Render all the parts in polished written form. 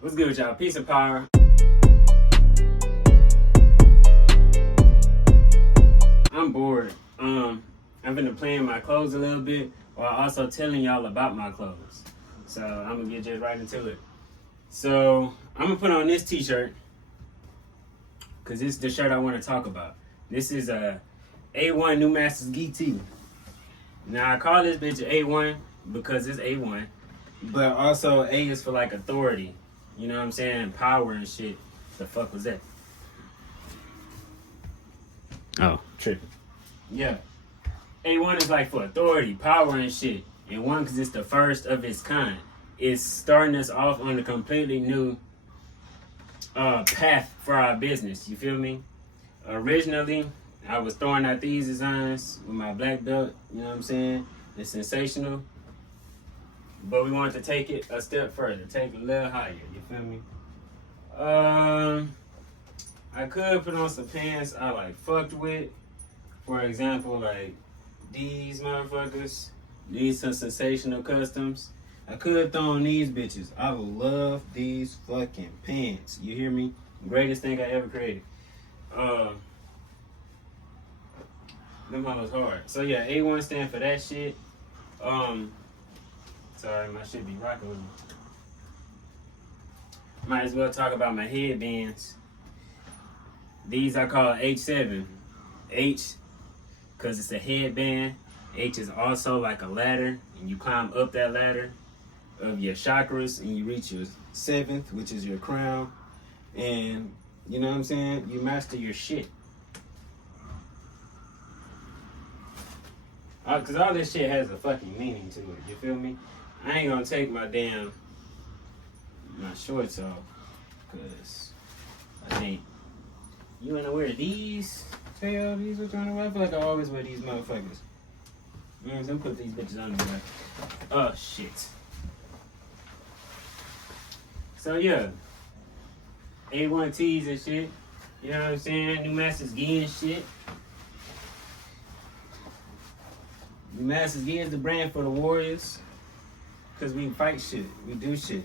What's good with y'all? Peace and power. I'm bored. I've been playing my clothes a little bit while also telling y'all about my clothes. So I'm gonna get just right into it. So I'm gonna put on this t-shirt because this is the shirt I want to talk about. This is a A1 New Masters Geek Tee. Now I call this bitch A1 because it's A1, but also A is for like authority. You know what I'm saying? Power and shit. The fuck was that? Oh, tripping. Yeah. A1 is like for authority, power and shit. And one, because it's the first of its kind. It's starting us off on a completely new path for our business. You feel me? Originally, I was throwing out these designs with my black belt. You know what I'm saying? It's sensational. But we wanted to take it a step further. Take it a little higher. You feel me? I could put on some pants I like fucked with. For example, like these motherfuckers. These some sensational customs. I could throw on these bitches. I love these fucking pants. You hear me? Greatest thing I ever created. Them hoes hard. So yeah, A1 stand for that shit. Sorry, my shit be rocking with me. Might as well talk about my headbands. These I call H7. H, because it's a headband. H is also like a ladder, and you climb up that ladder of your chakras, and you reach your 7th, which is your crown. And, you know what I'm saying? You master your shit. Because all this shit has a fucking meaning to it. You feel me? I ain't gonna take my shorts off, because I think you wanna wear these? Tell y'all these what you wanna wear? I feel like I always wear these motherfuckers. You know what I'm saying? Put these bitches on the back. Oh shit. So yeah. A1 tees and shit. You know what I'm saying? New Masters Gi and shit. New Masters Gi is the brand for the warriors. Cause we fight shit. We do shit.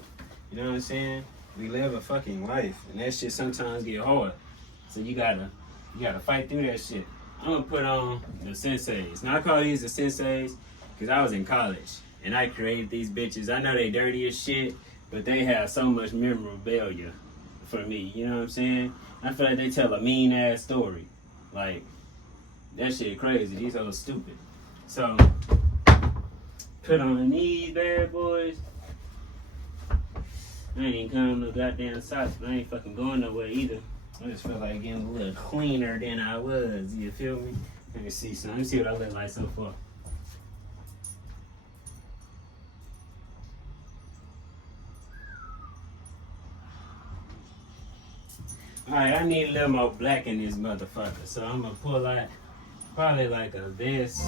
You know what I'm saying? We live a fucking life. And that shit sometimes get hard. So you gotta fight through that shit. I'm gonna put on the senseis. Now I call these the senseis because I was in college and I created these bitches. I know they dirty as shit, but they have so much memorabilia for me. You know what I'm saying? I feel like they tell a mean ass story. Like, that shit crazy. These hoes stupid. So, put on these bad boys. I ain't even coming no goddamn socks, but I ain't fucking going nowhere either. I just feel like getting a little cleaner than I was. You feel me? Let me see some. Let me see what I look like so far. Alright, I need a little more black in this motherfucker. So I'm gonna pull out probably like a vest.